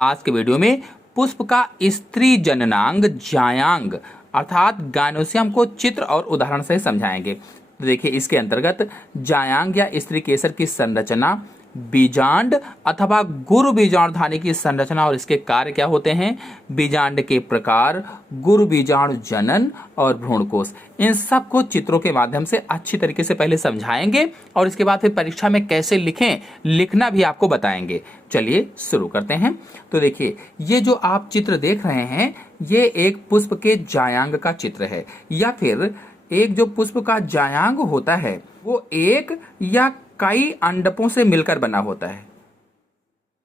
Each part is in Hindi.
आज के वीडियो में पुष्प का स्त्री जननांग जायांग अर्थात गायनोसियम को चित्र और उदाहरण से समझाएंगे। तो देखिए, इसके अंतर्गत जायांग या स्त्री केसर की संरचना, बीजांड अथवा गुरु बीजाणुधानी की संरचना और इसके कार्य क्या होते हैं, बीजांड के प्रकार, गुरु बीजाणु जनन और भ्रूणकोश, इन सब को चित्रों के माध्यम से अच्छी तरीके से पहले समझाएंगे और इसके बाद फिर परीक्षा में कैसे लिखें, लिखना भी आपको बताएंगे। चलिए शुरू करते हैं। तो देखिए, ये जो आप चित्र देख रहे हैं ये एक पुष्प के जायांग का चित्र है, या फिर एक जो पुष्प का जायांग होता है वो एक या कई अंडकों से मिलकर बना होता है,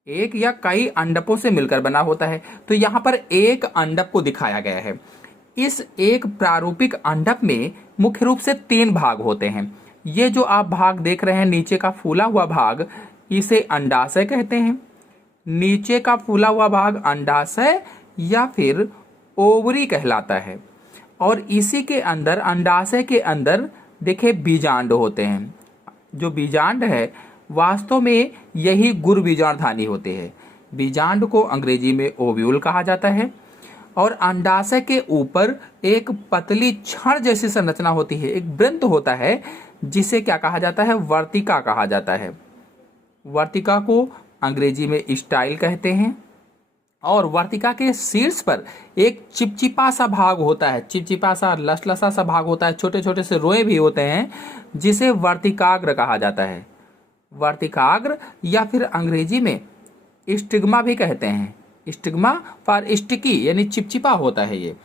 एक या कई अंडकों से मिलकर बना होता है। तो यहाँ पर एक अंडक को दिखाया गया है। इस एक प्रारूपिक अंडक में मुख्य रूप से 3 भाग होते हैं। ये जो आप भाग देख रहे हैं नीचे का फूला हुआ भाग, इसे अंडाशय कहते हैं। नीचे का फूला हुआ भाग अंडाशय या फिर ओवरी कहलाता है। और इसी के अंदर, अंडाशय के अंदर देखिए बीजांड होते हैं। जो बीजांड है वास्तव में यही गुरु बीजाणुधानी होते हैं। बीजांड को अंग्रेजी में ओव्यूल कहा जाता है। और अंडाशय के ऊपर एक पतली छड़ जैसी संरचना होती है, एक वृंत होता है जिसे क्या कहा जाता है, वर्तिका कहा जाता है। वर्तिका को अंग्रेजी में स्टाइल कहते हैं। और वर्तिका के शीर्ष पर एक चिपचिपा सा भाग होता है, चिपचिपा सा लसलसा सा भाग होता है, छोटे छोटे से रोए भी होते हैं जिसे वर्तिकाग्र कहा जाता है। वर्तिकाग्र या फिर अंग्रेजी में स्टिग्मा भी कहते हैं। स्टिग्मा फॉर स्टिकी यानी चिपचिपा होता है ये।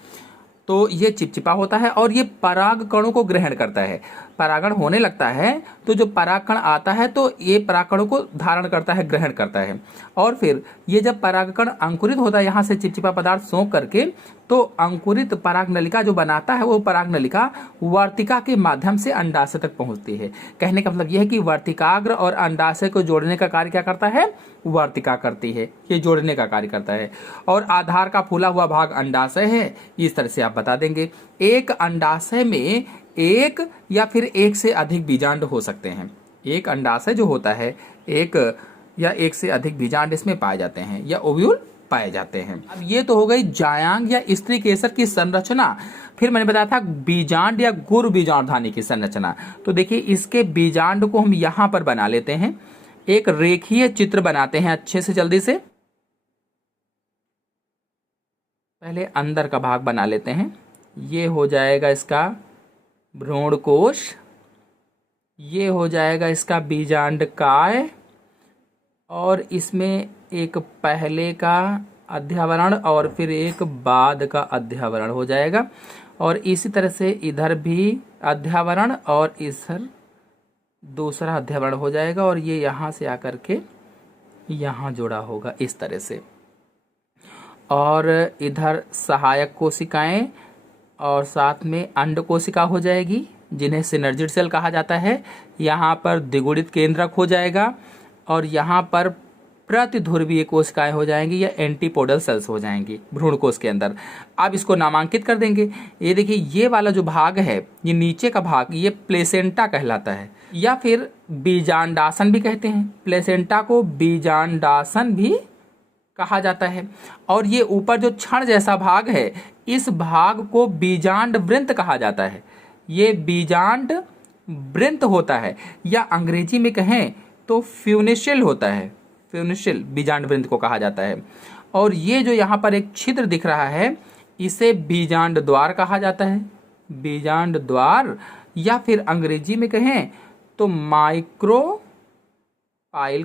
तो ये चिपचिपा होता है और ये पराग कणों को ग्रहण करता है। परागण होने लगता है तो जो परागकण आता है तो ये परागकणों को धारण करता है, ग्रहण करता है। और फिर ये जब परागकण अंकुरित होता है यहाँ से चिपचिपा पदार्थ सोख करके, तो अंकुरित पराग नलिका जो बनाता है वो पराग नलिका वर्तिका के माध्यम से अंडाशय तक पहुंचती है। कहने का मतलब यह है कि वर्तिकाग्र और अंडाशय को जोड़ने का कार्य क्या करता है, वर्तिका करती है, ये जोड़ने का कार्य करता है। और आधार का फूला हुआ भाग अंडाशय है। इस तरह से आप बता देंगे। एक अंडाशय में एक या फिर एक से अधिक बीजांड हो सकते हैं। एक अंडाशय जो होता है, एक या एक से अधिक बीजांड इसमें पाए जाते हैं या ओव्यूल पाए जाते हैं। अब ये तो हो गई जायांग या स्त्री केसर की संरचना। फिर मैंने बताया था बीजांड या गुरु बीजाणुधानी की संरचना। तो देखिए, इसके बीजांड को हम यहाँ पर बना लेते हैं, एक रेखीय चित्र बनाते हैं अच्छे से। जल्दी से पहले अंदर का भाग बना लेते हैं। ये हो जाएगा इसका भ्रूणकोश, ये हो जाएगा इसका बीजांड काय, और इसमें एक पहले का अध्यावरण और फिर एक बाद का अध्यावरण हो जाएगा। और इसी तरह से इधर भी अध्यावरण और इधर दूसरा अध्यावरण हो जाएगा, और ये यहाँ से आकर के यहाँ जुड़ा होगा इस तरह से। और इधर सहायक कोशिकाएं और साथ में अंड कोशिका हो जाएगी जिन्हें सिनर्जिड सेल कहा जाता है। यहाँ पर द्विगुणित केंद्रक हो जाएगा और यहाँ पर प्रतिध्रुवीय कोशिकाएं हो जाएंगी या एंटीपोडल सेल्स हो जाएंगी भ्रूणकोश के अंदर। अब इसको नामांकित कर देंगे। ये देखिए, ये वाला जो भाग है, ये नीचे का भाग, ये प्लेसेंटा कहलाता है या फिर बीजांडासन भी कहते हैं। प्लेसेंटा को बीजांडासन भी कहा जाता है। और ये ऊपर जो छड़ जैसा भाग है, इस भाग को बीजांड वृंत कहा जाता है। ये बीजांड वृंत होता है, या अंग्रेजी में कहें तो फ्यूनिशिल होता है। फ्यूनिशिल बीजांड वृंत को कहा जाता है। और ये जो यहाँ पर एक छिद्र दिख रहा है, इसे बीजांड द्वार कहा जाता है। बीजांड द्वार, या फिर अंग्रेजी में कहें तो माइक्रोपाइल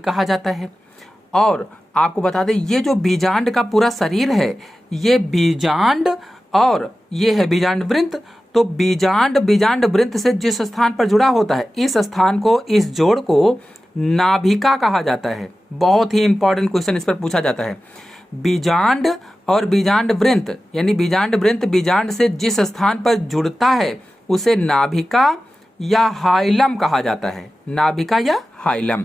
कहा जाता है। और आपको बता दें, ये जो बीजांड का पूरा शरीर है, ये बीजांड और ये है बीजांड वृंत। तो बीजांड बीजांड वृंत से जिस स्थान पर जुड़ा होता है, इस स्थान को, इस जोड़ को नाभिका कहा जाता है। बहुत ही इंपॉर्टेंट क्वेश्चन इस पर पूछा जाता है। बीजांड और बीजांड वृंत, यानी बीजांड वृंत बीजांड से जिस स्थान पर जुड़ता है उसे नाभिका या हाइलम कहा जाता है। नाभिका या हाइलम।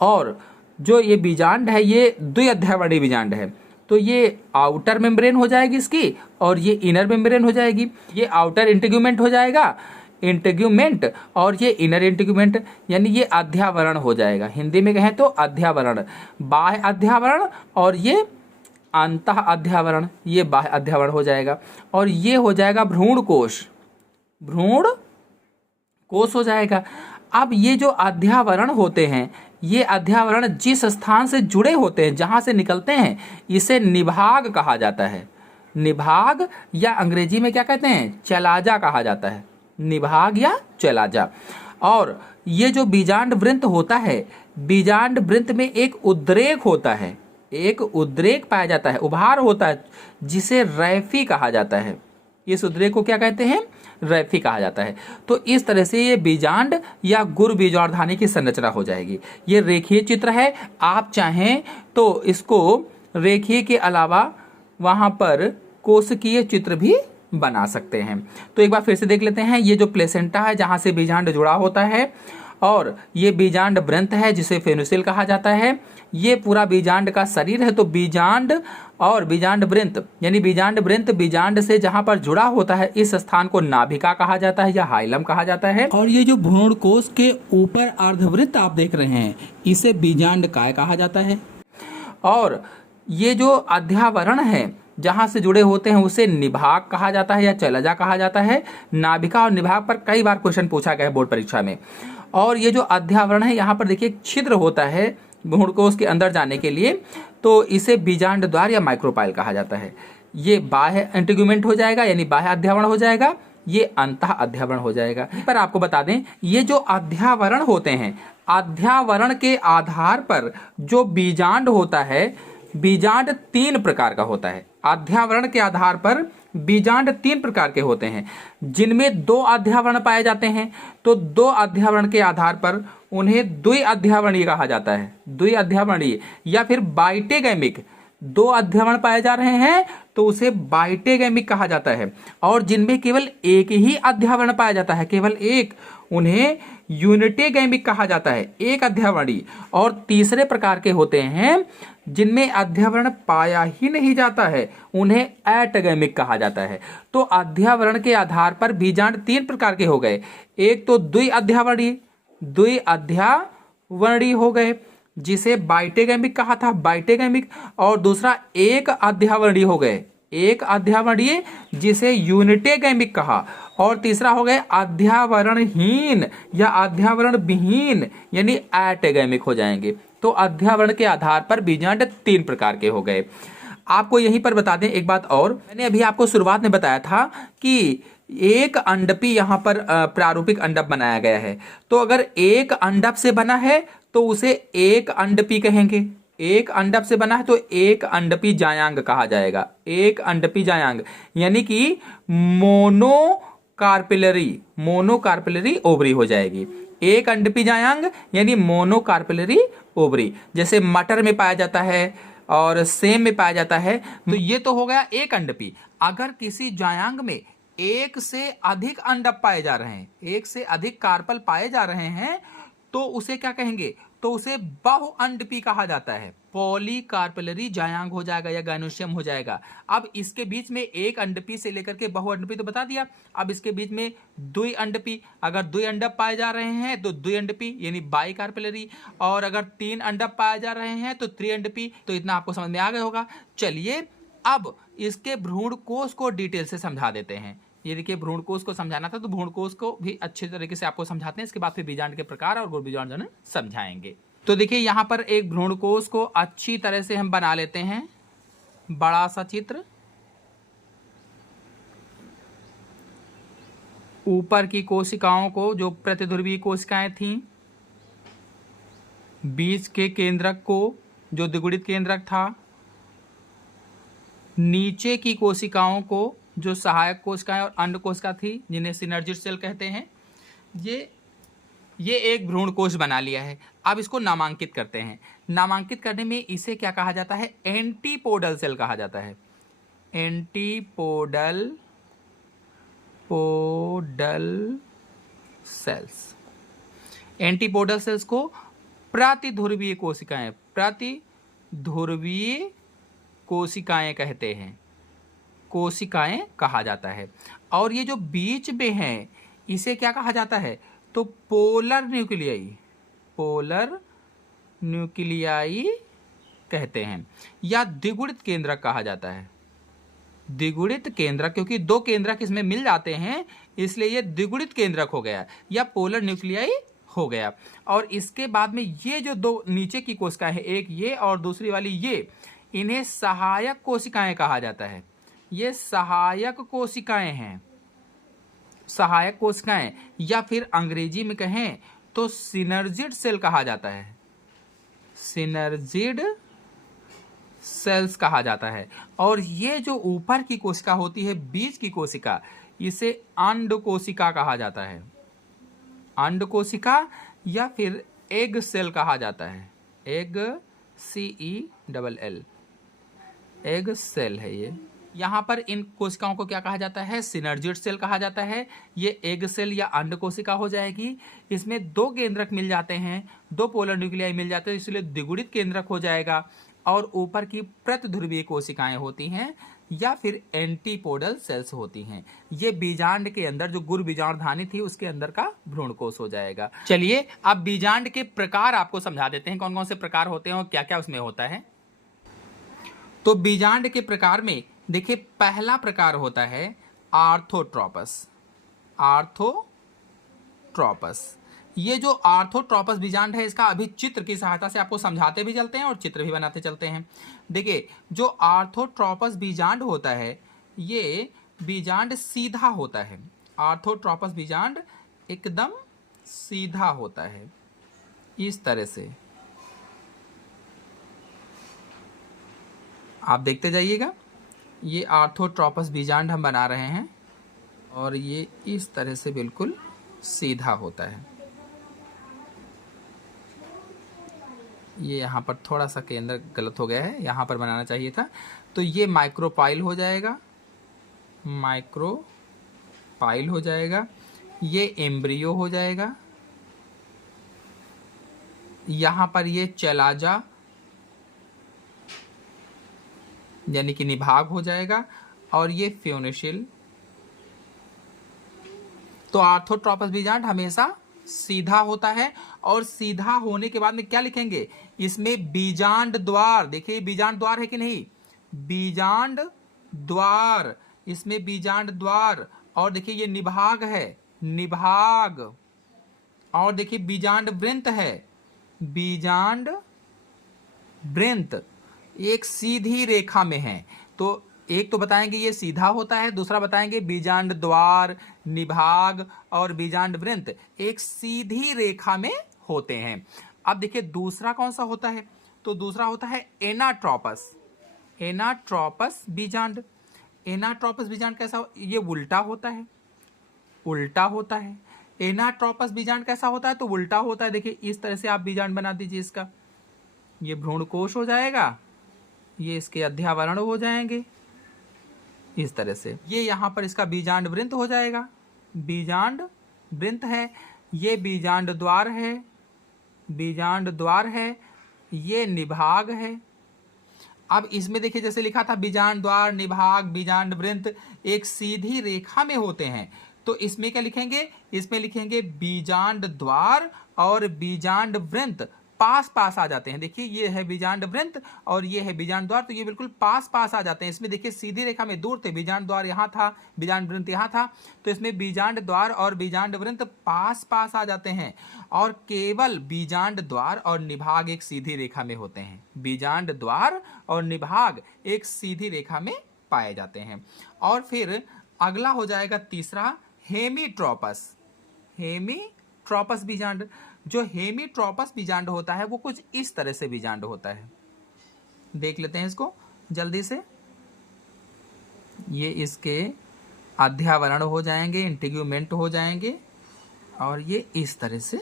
और जो ये बीजांड है ये द्विअध्यावरणीय बीजांड है। तो ये आउटर मेम्ब्रेन हो जाएगी इसकी, और ये इनर मेम्ब्रेन हो जाएगी। ये आउटर इंटीग्यूमेंट हो जाएगा, इंटीग्यूमेंट, और ये इनर इंटीग्यूमेंट, यानी ये अध्यावरण हो जाएगा। हिंदी में कहें तो अध्यावरण, बाह्य अध्यावरण और ये अंतः अध्यावरण, ये बाह्य अध्यावरण हो जाएगा। और ये हो जाएगा भ्रूण कोश, भ्रूण कोश हो जाएगा। अब ये जो अध्यावरण होते हैं, ये अध्यावरण जिस स्थान से जुड़े होते हैं, जहां से निकलते हैं, इसे निभाग कहा जाता है। निभाग या अंग्रेजी में क्या कहते हैं, चलाजा कहा जाता है, निभाग या चलाजा। और ये जो बीजांड वृंत होता है, बीजांड वृंत में एक उद्रेक होता है, एक उद्रेक पाया जाता है, उभार होता है, जिसे रैफी कहा जाता है। इस उद्रेक को क्या कहते हैं, रैफी कहा जाता है। तो इस तरह से ये बीजांड या गुरु बीजांडधानी की संरचना हो जाएगी। ये रेखीय चित्र है, आप चाहें तो इसको रेखीय के अलावा वहां पर कोशिकीय चित्र भी बना सकते हैं। तो एक बार फिर से देख लेते हैं। ये जो प्लेसेंटा है, जहां से बीजांड जुड़ा होता है, और ये बीजांड वृंत है, जिसे फेनुसिल कहा जाता है। ये पूरा बीजांड का शरीर है। तो बीजांड और बीजांड वृंत, यानी बीजांड वृंत बीजांड से जहां पर जुड़ा होता है, इस स्थान को नाभिका कहा जाता है या हाइलम कहा जाता है। और ये जो भ्रूण कोश के ऊपर अर्धवृत्त आप देख रहे हैं, इसे बीजांड काय कहा जाता है। और ये जो अध्यावरण है, जहां से जुड़े होते हैं, उसे निभाग कहा जाता है या चलाजा कहा जाता है। नाभिका और निभाग पर कई बार क्वेश्चन पूछा गया है बोर्ड परीक्षा में। और ये जो अध्यावरण है, यहाँ पर देखिए एक छिद्र होता है भ्रूणकोश के अंदर जाने के लिए, तो इसे बीजांड द्वार या माइक्रोपाइल कहा जाता है। ये बाह्य इंटीग्यूमेंट हो जाएगा, यानी बाह्य अध्यावरण हो जाएगा। ये अंतः अध्यावरण हो जाएगा। पर आपको बता दें, ये जो अध्यावरण होते हैं, अध्यावरण के आधार पर जो बीजांड होता है, बीजांड 3 प्रकार का होता है। अध्यावरण के आधार पर बीजांड 3 प्रकार के होते हैं, जिनमें 2 अध्यावरण पाए जाते हैं। तो 2 अध्यावरण के आधार पर उन्हें द्विअध्यावरणीय कहा जाता है, द्विअध्यावरणीय या फिर बाइटेगैमिक। 2 अध्यावरण पाए जा रहे हैं तो उसे बाइटेगैमिक कहा जाता है। और जिनमें केवल एक ही अध्यावरण पाया जाता है, केवल एक, उन्हें यूनिटेगैमिक कहा जाता है, एक अध्यावरणीय। और तीसरे प्रकार के होते हैं जिनमें अध्यावरण पाया ही नहीं जाता है, उन्हें एटगैमिक कहा जाता है। तो अध्यावरण के आधार पर बीजांड 3 प्रकार के हो गए। एक तो द्विअध्यावरणीय हो गए, जिसे बाइटेगैमिक कहा था, बाइटेगैमिक। और दूसरा एक अध्यावरणीय हो गए, एक अध्यावरणीय, जिसे यूनिटेगैमिक कहा। और तीसरा हो गए अध्यावरणहीन या अध्यावरण विहीन, यानी एटगैमिक हो जाएंगे। तो अध्यावरण के आधार पर बीजांड 3 प्रकार के हो गए। आपको यहीं पर बता दें एक बात और, मैंने अभी आपको शुरुआत में बताया था कि एक अंडपी यहाँ पर प्रारूपिक अंडप बनाया गया है। तो अगर एक अंडप से बना है तो उसे एक अंडपी कहेंगे। एक अंडप से बना है तो एक अंडपी जायांग कहा जाएगा, एक अंडपी जायांग, यानी कि मोनोकार्पिलरी ओवरी हो जाएगी। एक अंडपी जायांग यानी मोनोकार्पिलरी ओवरी, जैसे मटर में पाया जाता है और सेम में पाया जाता है। तो ये तो हो गया एक अंडपी। अगर किसी जायांग में एक से अधिक अंडप पाए जा रहे हैं, एक से अधिक कार्पल पाए जा रहे हैं, तो उसे क्या कहेंगे, तो उसे बहुअंडपी कहा जाता है। पॉलीकार्पेलरी जायांग हो जाएगा या गायनोसियम हो जाएगा। अब इसके बीच में एक अंडपी से लेकर के बहुअंडपी तो बता दिया। अब इसके बीच में द्विअंडपी, अगर द्विअंडप पाए जा रहे हैं तो द्विअंडपी यानी बाइकार्पेलरी, और अगर 3 अंडप पाए जा रहे हैं तो त्रिअंडपी। तो इतना आपको समझ में आ गया होगा। चलिए अब इसके भ्रूणकोश को डिटेल से समझा देते हैं। ये देखिए भ्रूणकोश को समझाना था, तो भ्रूणकोश को भी अच्छे तरीके से आपको समझाते हैं। इसके बाद फिर बीजांड के प्रकार और गुरुबीजांड समझाएंगे। तो देखिए यहाँ पर एक भ्रूणकोश को अच्छी तरह से हम बना लेते हैं। बड़ा सा चित्र, ऊपर की कोशिकाओं को जो प्रतिध्रुवीय कोशिकाएं थीं, बीच के केंद्रक को जो द्विगुणित केंद्रक था, नीचे की कोशिकाओं को जो सहायक कोशिकाएं और अंड कोशिका थी, जिन्हें सिनर्जिस्ट सेल कहते हैं। ये एक भ्रूणकोश बना लिया है। अब इसको नामांकित करते हैं। नामांकित करने में इसे क्या कहा जाता है, एंटीपोडल सेल कहा जाता है। एंटीपोडल सेल्स, एंटीपोडल सेल्स को प्रतिध्रुवीय कोशिकाएं कहते हैं, कोशिकाएं कहा जाता है। और ये जो बीच में है, इसे क्या कहा जाता है, तो पोलर न्यूक्लियाई कहते हैं, या द्विगुणित केंद्रक कहा जाता है। द्विगुणित केंद्रक, क्योंकि दो केंद्रक इसमें मिल जाते हैं इसलिए ये द्विगुणित केंद्रक हो गया या पोलर न्यूक्लियाई हो गया। और इसके बाद में ये जो दो नीचे की कोशिकाएं हैं, एक ये और दूसरी वाली ये, इन्हें सहायक कोशिकाएं कहा जाता है। ये सहायक कोशिकाएं हैं, सहायक कोशिकाएं, या फिर अंग्रेजी में कहें तो सिनर्जिड सेल कहा जाता है। सिनर्जिड सेल्स कहा जाता है। और ये जो ऊपर की कोशिका होती है, बीच की कोशिका, इसे अंड कोशिका कहा जाता है। अंड कोशिका या फिर एग सेल कहा जाता है। एग, CELL, एग सेल है ये। यहाँ पर इन कोशिकाओं को क्या कहा जाता है? सिनर्जिड सेल कहा जाता है। ये एग सेल या अंड कोशिका हो जाएगी। इसमें दो केंद्रक मिल जाते हैं, दो पोलर न्यूक्लियाई मिल जाते हैं, इसलिए द्विगुणित केंद्रक हो जाएगा। और ऊपर की प्रतिध्रुवीय कोशिकाएं होती हैं या फिर एंटीपोडल सेल्स होती हैं। ये बीजांड के अंदर जो गुर बीजांडधानी थी उसके अंदर का भ्रूणकोश हो जाएगा। चलिए अब बीजांड के प्रकार आपको समझा देते हैं, कौन कौन से प्रकार होते हैं और क्या क्या उसमें होता है। तो बीजांड के प्रकार में देखिए, पहला प्रकार होता है आर्थोट्रोपस। आर्थोट्रोपस, ये जो आर्थोट्रोपस बीजांड है, इसका अभी चित्र की सहायता से आपको समझाते भी चलते हैं और चित्र भी बनाते चलते हैं। देखिए, जो आर्थोट्रोपस बीजांड होता है, ये बीजांड सीधा होता है। आर्थोट्रोपस बीजांड एकदम सीधा होता है, इस तरह से। आप देखते जाइएगा, ये आर्थोट्रोपस बीजांड हम बना रहे हैं और ये इस तरह से बिल्कुल सीधा होता है। ये यहाँ पर थोड़ा सा केंद्र गलत हो गया है, यहाँ पर बनाना चाहिए था। तो ये माइक्रोपाइल हो जाएगा, माइक्रोपाइल हो जाएगा। ये एम्ब्रियो हो जाएगा। यहाँ पर ये चलाजा यानी कि निभाग हो जाएगा। और ये फ्यूनिशिल। तो आर्थोट्रोपस बीजांड हमेशा सीधा होता है। और सीधा होने के बाद में क्या लिखेंगे? इसमें बीजांड द्वार, देखिए बीजांड द्वार है कि नहीं? बीजांड द्वार, इसमें बीजांड द्वार। और देखिए ये निभाग है, निभाग। और देखिए बीजांड वृंत है, बीजांड वृंत एक सीधी रेखा में है। तो एक तो बताएंगे ये सीधा होता है, दूसरा बताएंगे बीजांड द्वार, निभाग और बीजांड वृंत एक सीधी रेखा में होते हैं। अब देखिए दूसरा कौन सा होता है? तो दूसरा होता है एनाट्रोपस। एनाट्रोपस बीजांड। एनाट्रोपस बीजांड कैसा? ये उल्टा होता है, उल्टा होता है। एनाट्रोपस बीजांड कैसा होता है? तो उल्टा होता है। देखिए इस तरह से आप बीजांड बना दीजिए इसका। ये भ्रूणकोश हो जाएगा, ये इसके अध्यावरण हो जाएंगे इस तरह से। ये यहाँ पर इसका बीजांड वृंत हो जाएगा, बीजांड वृंत है। ये बीजांड द्वार है, बीजांड द्वार है। ये निभाग है। अब इसमें देखिए जैसे लिखा था बीजांड द्वार, निभाग, बीजांड वृंत एक सीधी रेखा में होते हैं। तो इसमें क्या लिखेंगे? इसमें लिखेंगे बीजांड द्वार और बीजांड वृंत पास पास आ जाते हैं। देखिए ये है बीजांड वृंत और ये है बीजांड द्वार, तो ये बिल्कुल पास पास आ जाते हैं। इसमें देखिए सीधी रेखा में दूर थे, बीजांड द्वार यहाँ था, बीजांड वृंत यहाँ था। तो इसमें बीजांड द्वार और बीजांड वृंत पास पास आ जाते हैं। और केवल बीजांड द्वार और निभाग एक सीधी रेखा में होते हैं। बीजांड द्वार और निभाग एक सीधी रेखा में पाए जाते हैं। और फिर अगला हो जाएगा तीसरा, हेमीट्रोपस। हेमीट्रोपस बीजांड। जो हेमीट्रोपस बीजांड होता है वो कुछ इस तरह से बीजांड होता है। देख लेते हैं इसको जल्दी से। ये इसके अध्यावरण हो जाएंगे, इंटीग्यूमेंट हो जाएंगे और ये इस तरह से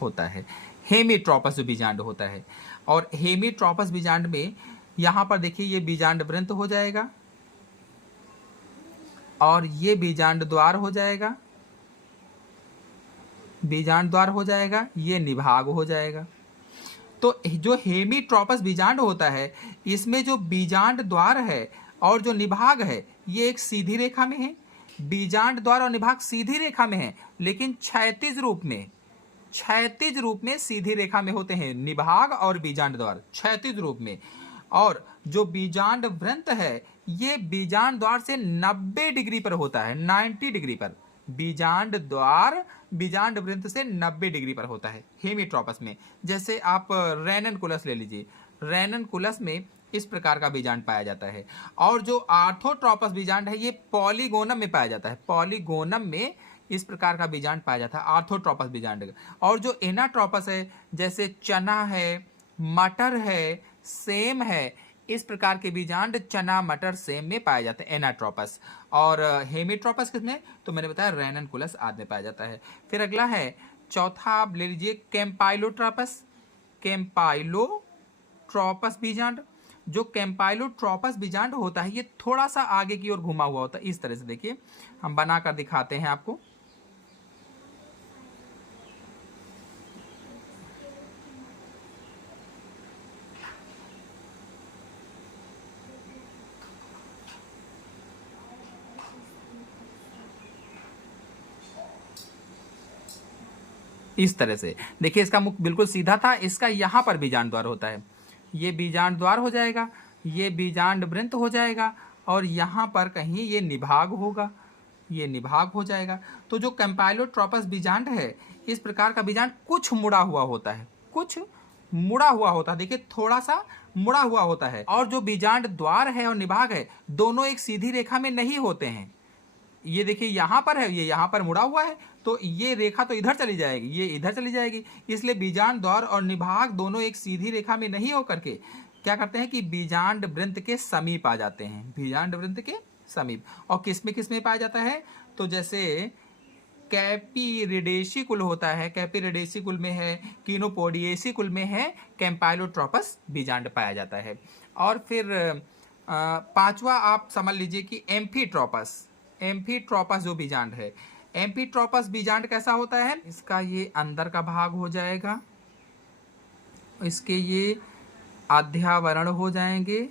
होता है। हेमीट्रोपस बीजांड होता है। और हेमीट्रोपस बीजांड में यहां पर देखिए ये बीजांड वृंत हो जाएगा और ये बीजांड द्वार हो जाएगा, बीजांड द्वार हो जाएगा, ये निभाग हो जाएगा। तो जो हेमीट्रोपस बीजांड होता है इसमें जो बीजांड द्वार है और जो निभाग है ये एक सीधी रेखा में है। बीजांड द्वार और निभाग सीधी रेखा में है लेकिन क्षैतिज रूप में, क्षैतिज रूप में सीधी रेखा में होते हैं, निभाग और बीजांड द्वार क्षैतिज रूप में। और जो बीजांड वृंत है ये बीजांड द्वार से 90 डिग्री पर होता है, 90 डिग्री पर। बीजांड द्वार बीजांड वृंत से 90 डिग्री पर होता है हेमिट्रोपस में। जैसे आप रेननकुलस ले लीजिए, रेननकुलस में इस प्रकार का बीजांड पाया जाता है। और जो आर्थोट्रोपस बीजांड है ये पॉलीगोनम में पाया जाता है, पॉलीगोनम में इस प्रकार का बीजांड पाया जाता है आर्थोट्रोपस बीजांड। और जो एनाट्रोपस है जैसे चना है, मटर है, सेम है, इस प्रकार के बीजांड चना, मटर, सेम में पाए जाते हैं एनाट्रोपस। और हेमिट्रोपस किसमें, तो मैंने बताया रेननकुलस आदि में पाया जाता है। फिर अगला है चौथा, आप ले लीजिए कैम्पाइलोट्रोपस, कैम्पाइलोट्रोपस बीजांड। जो कैम्पाइलोट्रोपस बीजांड होता है ये थोड़ा सा आगे की ओर घुमा हुआ होता है, इस तरह से। देखिए हम बनाकर दिखाते हैं आपको। इस तरह से देखिए, इसका मुख बिल्कुल सीधा था, इसका यहाँ पर बीजांड द्वार होता है, ये बीजांड द्वार हो जाएगा, ये बीजांड वृंत हो जाएगा, और यहाँ पर कहीं ये निभाग होगा, ये निभाग हो जाएगा। तो जो कैम्पाइलोट्रोपस बीजांड है इस प्रकार का बीजांड कुछ मुड़ा हुआ होता है, कुछ मुड़ा हुआ होता है, देखिए थोड़ा सा मुड़ा हुआ होता है। और जो बीजांड द्वार है और निभाग है दोनों एक सीधी रेखा में नहीं होते हैं। ये देखिए यहाँ पर है, ये यहाँ पर मुड़ा हुआ है, तो ये रेखा तो इधर चली जाएगी, ये इधर चली जाएगी। इसलिए बीजांड द्वार और निभाग दोनों एक सीधी रेखा में नहीं होकर के क्या करते हैं कि बीजांड वृंत के समीप आ जाते हैं, बीजांड वृंत के समीप। और किस में पाया जाता है, तो जैसे कैपिरिडेसी कुल होता है, कैपिरिडेसी कुल में है, कीनोपोडिएसी कुल में है, कैम्पाइलोट्रोपस बीजांड पाया जाता है। और फिर पांचवा आप समझ लीजिए कि एम्फीट्रोपस, एम्फीट्रोपस जो बीजांड है, एम्फीट्रोपस बीजांड कैसा होता है, इसका ये अंदर का भाग हो जाएगा, इसके ये आध्यावरण हो जाएंगे,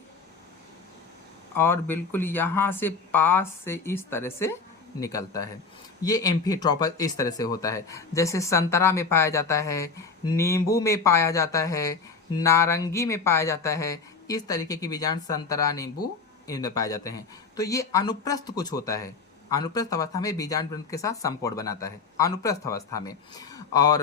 और बिल्कुल यहाँ से पास से इस तरह से निकलता है। ये एम्फीट्रोपस इस तरह से होता है। जैसे संतरा में पाया जाता है, नींबू में पाया जाता है, नारंगी में पाया जाता है, इस तरीके की बीजांड संतरा, नींबू इनमें पाए जाते हैं। तो ये अनुप्रस्थ कुछ होता है, अनुप्रस्थ अवस्था में बीजांड वृंत के साथ समकोण बनाता है, अनुप्रस्थ अवस्था में। और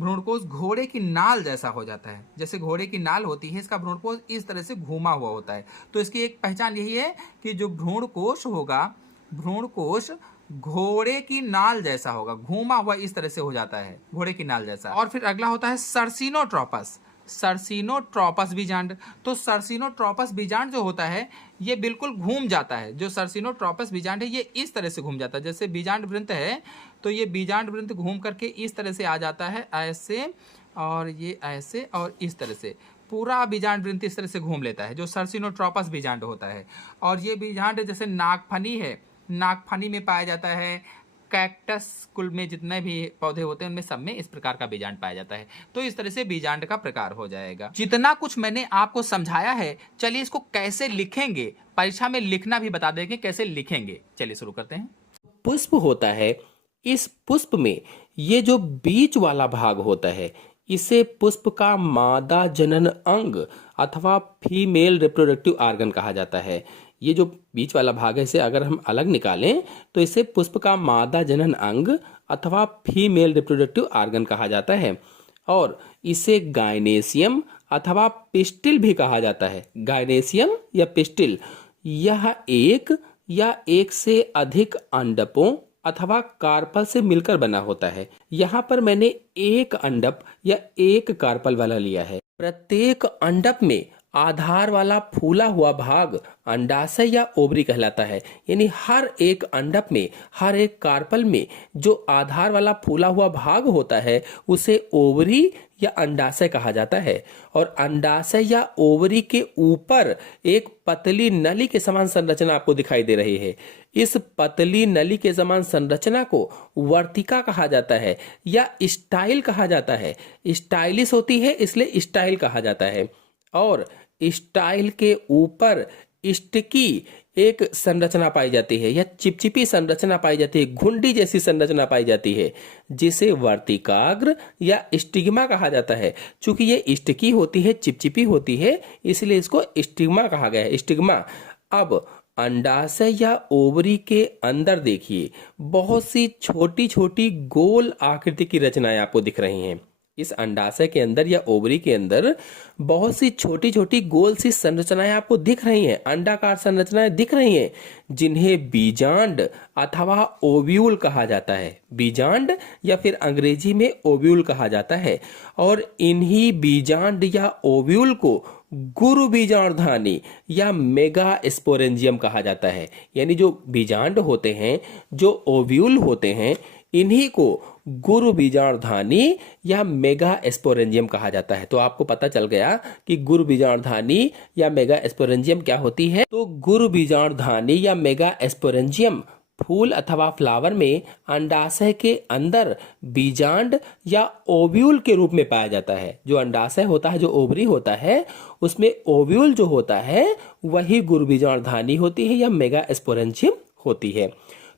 भ्रूणकोश घोड़े की नाल जैसा हो जाता है, जैसे घोड़े की नाल होती है, इसका भ्रूणकोश इस तरह से घूमा हुआ होता है। तो इसकी एक पहचान यही है कि जो भ्रूणकोश होगा, भ्रूणकोश घोड़े की नाल जैसा होगा, घूमा हुआ इस तरह से हो जाता है, घोड़े की नाल जैसा। और फिर अगला होता है सर्सिनोट्रोपस, सर्सिनोट्रोपस बीजांड। तो सर्सिनोट्रोपस बीजांड जो होता है ये बिल्कुल घूम जाता है, जो सर्सिनोट्रोपस बीजांड है ये इस तरह से घूम जाता है। जैसे बीजांड वृंत है तो ये बीजांड वृंत घूम करके इस तरह से आ जाता है, ऐसे और ये ऐसे और इस तरह से पूरा बीजांड वृंत इस तरह से घूम लेता है, जो सर्सिनोट्रोपस बीजांड होता है। और ये बीजांड जैसे नागफनी है, नागफनी में पाया जाता है, कैक्टस कुल में जितने भी पौधे होते हैं उनमें सब में इस प्रकार का बीजांड पाया जाता है। तो इस तरह से बीजांड का प्रकार हो जाएगा। जितना कुछ मैंने आपको समझाया है, चलिए इसको कैसे लिखेंगे, परीक्षा में लिखना भी बता देंगे कैसे लिखेंगे। चलिए शुरू करते हैं। पुष्प होता है, इस पुष्प में ये जो बीच वाला भाग होता है इसे पुष्प का मादा जनन अंग अथवा फीमेल रिप्रोडक्टिव ऑर्गन कहा जाता है। ये जो बीच वाला भाग है इसे अगर हम अलग निकालें तो इसे पुष्प का मादा जनन अंग अथवा फीमेल रिप्रोडक्टिव ऑर्गन कहा जाता है। और इसे गायनेसियम अथवा पिस्टिल भी कहा जाता है। गायनेसियम या पिस्टिल यह एक या एक से अधिक अंडकों अथवा कार्पल से मिलकर बना होता है। यहाँ पर मैंने एक अंडक या एक कार्पल वाला लिया है। प्रत्येक अंडक में आधार वाला फूला हुआ भाग अंडाशय या ओवरी कहलाता है। यानी हर एक अंडक में, हर एक कार्पल में जो आधार वाला फूला हुआ भाग होता है उसे ओवरी या अंडाशय कहा जाता है। और अंडाशय या ओवरी के ऊपर एक पतली नली के समान संरचना आपको दिखाई दे रही है। इस पतली नली के समान संरचना को वर्तिका कहा जाता है या स्टाइल कहा जाता है। स्टाइलिश होती है इसलिए स्टाइल कहा जाता है। और स्टाइल के ऊपर स्टिकी एक संरचना पाई जाती है या चिपचिपी संरचना पाई जाती है, घुंडी जैसी संरचना पाई जाती है, जिसे वर्तिकाग्र या स्टिग्मा कहा जाता है। चूंकि ये स्टिकी होती है, चिपचिपी होती है, इसलिए इसको स्टिग्मा कहा गया है, स्टिग्मा। अब अंडाशय या ओवरी के अंदर देखिए बहुत सी छोटी छोटी गोल आकृति की रचनाएं आपको दिख रही हैं। इस अंडाशय के अंदर या ओवरी के अंदर बहुत सी छोटी छोटी गोल सी संरचनाएं आपको दिख रही हैं, अंडाकार संरचनाएं दिख रही हैं, जिन्हें बीजांड अथवा ओव्यूल कहा जाता है। बीजांड या फिर अंग्रेजी में ओव्यूल कहा जाता है। और इन्हीं बीजांड या ओव्यूल को गुरु बीजांडधानी या मेगा स्पोरेंजियम कहा जाता है। यानी जो बीजांड होते हैं, जो ओव्यूल होते हैं, इन्हीं को गुरु बीजांडधानी या मेगा स्पोरेंजियम कहा जाता है। तो आपको पता चल गया कि गुरु बीजांडधानी या मेगा स्पोरेंजियम क्या होती है। तो गुरु बीजांडधानी या मेगा स्पोरेंजियम फूल अथवा फ्लावर में अंडाशय के अंदर बीजांड या ओव्यूल के रूप में पाया जाता है। जो अंडाशय होता है, जो ओवरी होता है, उसमें ओव्यूल जो होता है वही गुरु बीजांडधानी होती है या मेगा स्पोरेंजियम होती है।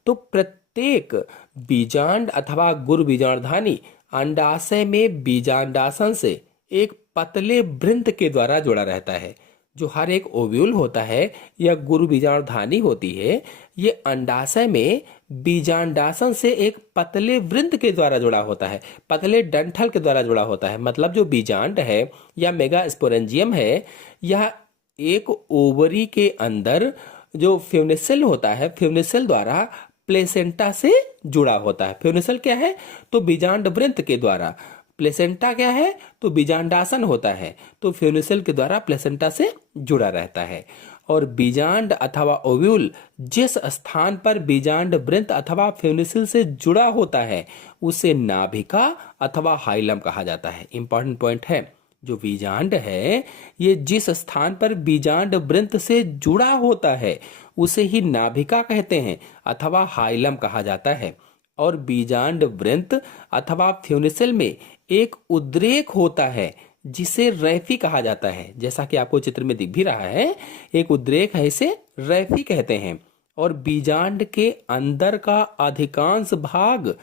तो प्रत्येक बीजांड अथवा गुरु बीजांडधानी अंडाशय में बीजांडासन से एक पतले वृंत के द्वारा जुड़ा रहता है। जो हर एक ओव्यूल होता है या गुरु बीजांडधानी होती है, ये अंडाशय में बीजांडासन से एक पतले वृंत के द्वारा जुड़ा होता है, पतले डंठल के द्वारा जुड़ा होता है। मतलब जो बीजांड है या मेगा स्पोरेंजियम है, यह एक ओवरी के अंदर जो फ्यूनिसल होता है, फ्यूनिसल द्वारा प्लेसेंटा से जुड़ा होता है। फ्यूनिसल क्या है? तो बीजांड वृंत के द्वारा। प्लेसेंटा क्या है? तो बीजांडासन होता है, तो फ्यूनिसल के द्वारा प्लेसेंटा से जुड़ा रहता है। और बीजांड अथवा ओव्यूल जिस स्थान पर बीजांड वृंत अथवा फ्यूनिसल से जुड़ा होता है उसे नाभिका अथवा हाइलम कहा जाता है। इंपॉर्टेंट पॉइंट है, जो बीजांड है ये जिस स्थान पर बीजांड वृंत से जुड़ा होता है उसे ही नाभिका कहते हैं अथवा हाइलम कहा जाता है। और बीजांड वृंत अथवा फ्यूनिसल में एक उद्रेक होता है जिसे रैफी कहा जाता है। जैसा कि आपको चित्र में दिख भी रहा है, एक उद्रेक है, इसे रैफी कहते हैं। और बीजांड के अंदर का अधिकांश भाग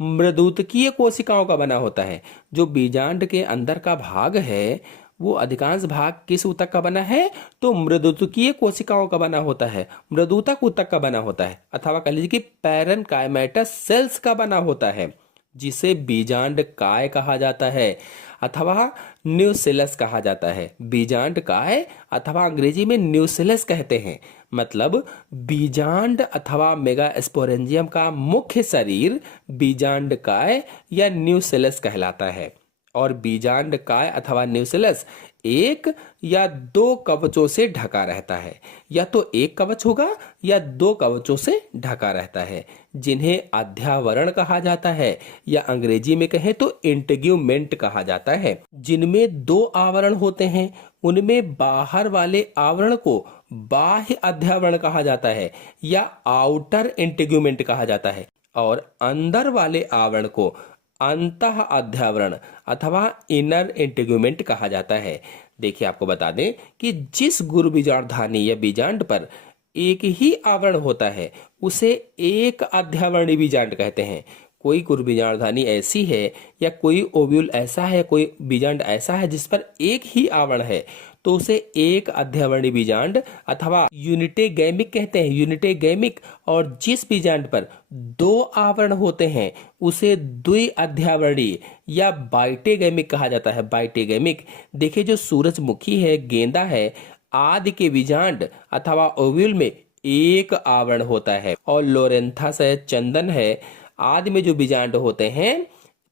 मृदुतकीय कोशिकाओं का बना होता है। जो बीजांड के अंदर का भाग है वो अधिकांश भाग किस ऊतक का बना है? तो मृदुतकीय कोशिकाओं का बना होता है, मृदुतक ऊतक का बना होता है, अथवा कह लीजिए कि पैरेनकाइमेटस सेल्स का बना होता है, जिसे बीजांड काय कहा जाता है अथवा न्यूसेलस कहा जाता है। बीजांड काय अथवा अंग्रेजी में न्यूसेलस कहते हैं। मतलब बीजांड अथवा मेगा स्पोरेंजियम का मुख्य शरीर बीजांड काय या न्यूसेलस कहलाता है। और बीजांड काय अथवा न्यूसेलस एक या दो कवचों से ढका रहता है, या तो एक कवच होगा या दो कवचों से ढका रहता है, जिन्हें अध्यावरण कहा जाता है या अंग्रेजी में कहें तो इंटेग्यूमेंट कहा जाता है। जिनमें दो आवरण होते हैं उनमें बाहर वाले आवरण को बाह्य अध्यावरण कहा जाता है या आउटर इंटेग्यूमेंट कहा जाता है, और अंदर वाले आवरण को अंतः अध्यावरण अथवा इनर इंटेग्यूमेंट कहा जाता है। देखिए, आपको बता दें कि जिस गुरु बीजांडधानी या बीजांड पर एक ही आवरण होता है उसे एक अध्यावरणी बीजांड कहते हैं। कोई गुरु बीजांडधानी ऐसी है या कोई ओव्यूल ऐसा है, कोई बीजांड ऐसा है जिस पर एक ही आवरण है, तो उसे एक अध्यावरणी बीजांड अथवा यूनिटेगैमिक कहते हैं, यूनिटेगैमिक। और जिस बीजांड पर दो आवरण होते हैं उसे द्वि अध्यावरणी या बाइटेगैमिक कहा जाता है, बाइटेगैमिक। देखिए, जो सूरजमुखी है, गेंदा है, आदि के बीजांड अथवा ओव्यूल में एक आवरण होता है, और लोरेंथस है, चंदन है, आदि में जो बीजांड होते हैं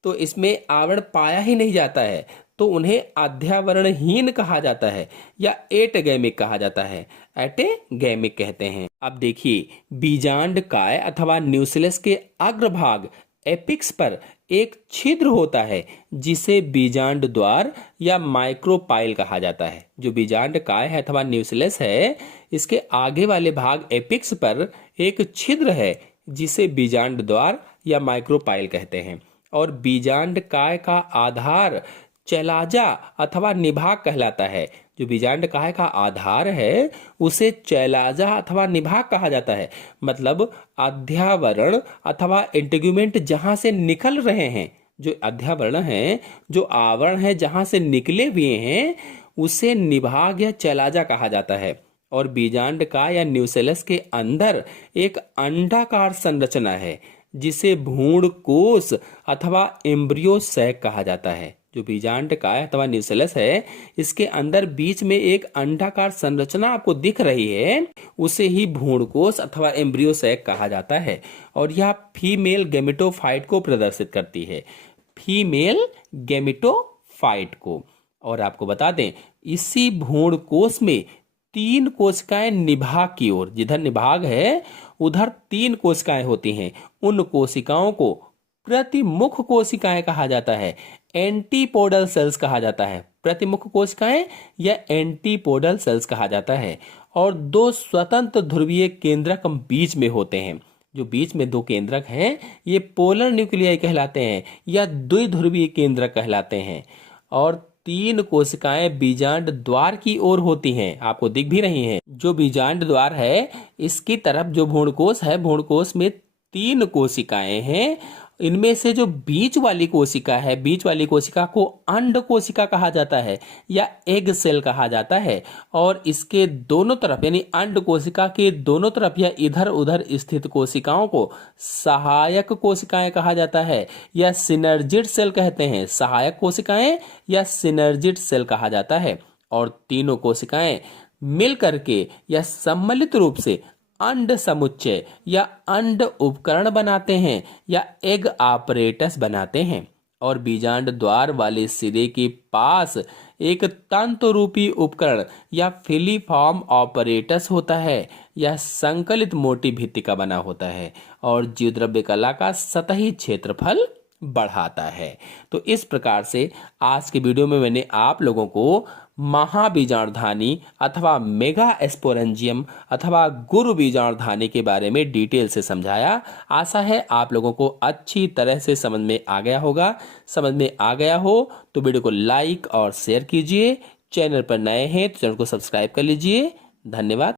तो इसमें आवरण पाया ही नहीं जाता है, तो उन्हें अध्यावरणहीन कहा जाता है या एटगैमिक कहा जाता है, एटेगैमिक कहते हैं। अब देखिए, बीजांड काय अथवा न्यूसेलस के अग्रभाग एपिक्स पर एक छिद्र होता है जिसे बीजांड द्वार या माइक्रोपाइल कहा जाता है। जो बीजांड काय है अथवा न्यूसेलस है, इसके आगे वाले भाग एपिक्स पर एक छिद्र है जिसे बीजांड द्वार या माइक्रोपाइल कहते हैं। और बीजांड काय का आधार चैलाजा अथवा निभाग कहलाता है। जो बीजांड काय का आधार है उसे चैलाजा अथवा निभाग कहा जाता है। मतलब अध्यावरण अथवा इंटीग्यूमेंट जहां से निकल रहे हैं, जो अध्यावरण है, जो आवरण है जहां से निकले हुए हैं, उसे निभाग या चैलाजा कहा जाता है। और बीजांड का या न्यूसेलस के अंदर एक अंडाकार संरचना है जिसे भ्रूण कोश अथवा एम्ब्रियो सैक कहा जाता है। जो बीजांड काय अथवा न्यूसेलस है, इसके अंदर बीच में एक अंडाकार संरचना आपको दिख रही है, उसे ही भ्रूणकोश अथवा एम्ब्रियो सैक कहा जाता है। और यह फीमेल गैमेटोफाइट को प्रदर्शित करती है, फीमेल गैमेटोफाइट को। और आपको बता दें, इसी भ्रूणकोश में 3 कोशिकाएं निभाग की ओर, जिधर निभाग है उधर 3 कोशिकाएं होती हैं। उन कोशिकाओं को प्रतिमुख कोशिकाएं कहा जाता है, एंटीपोडल सेल्स कहा जाता है। प्रतिमुख कोशिकाएं या एंटीपोडल सेल्स कहा जाता है। और 2 स्वतंत्र ध्रुवीय केंद्रक बीच में होते हैं। जो बीच में 2 केंद्रक हैं, ये पोलर न्यूक्लियाई कहलाते हैं या द्विध्रुवीय केंद्रक कहलाते हैं। और 3 कोशिकाएं बीजांड द्वार की ओर होती हैं, आपको दिख भी रही हैं। जो बीजांड द्वार है, इसकी तरफ जो भ्रूणकोश है, भ्रूणकोश में 3 कोशिकाएं हैं। इनमें से जो बीच वाली कोशिका है, बीच वाली कोशिका को अंड कोशिका कहा जाता है या एग सेल कहा जाता है। और इसके दोनों तरफ यानी अंड कोशिका के दोनों तरफ या इधर उधर स्थित कोशिकाओं को सहायक कोशिकाएं कहा जाता है या सिनर्जिड सेल कहते हैं। सहायक कोशिकाएं या सिनर्जिड सेल कहा जाता है। और तीनों कोशिकाएं मिल करके या सम्मिलित रूप से अंड समुच्चय या अंड उपकरण बनाते हैं या एग आपरेटस बनाते हैं। और बीजांड द्वार वाले सिरे के पास एक तंतु रूपी उपकरण या फिलीफॉर्म ऑपरेटस होता है या संकलित मोटी भित्ति का बना होता है। और जीवद्रव्य कला का सतही क्षेत्रफल बढ़ाता है। तो इस प्रकार से आज के वीडियो में मैंने आप लोगों को महाबीजाणुधानी अथवा मेगा एस्पोरेंजियम अथवा गुरु बीजाणुधानी के बारे में डिटेल से समझाया। आशा है आप लोगों को अच्छी तरह से समझ में आ गया होगा। समझ में आ गया हो तो वीडियो को लाइक और शेयर कीजिए। चैनल पर नए हैं तो चैनल को सब्सक्राइब कर लीजिए। धन्यवाद।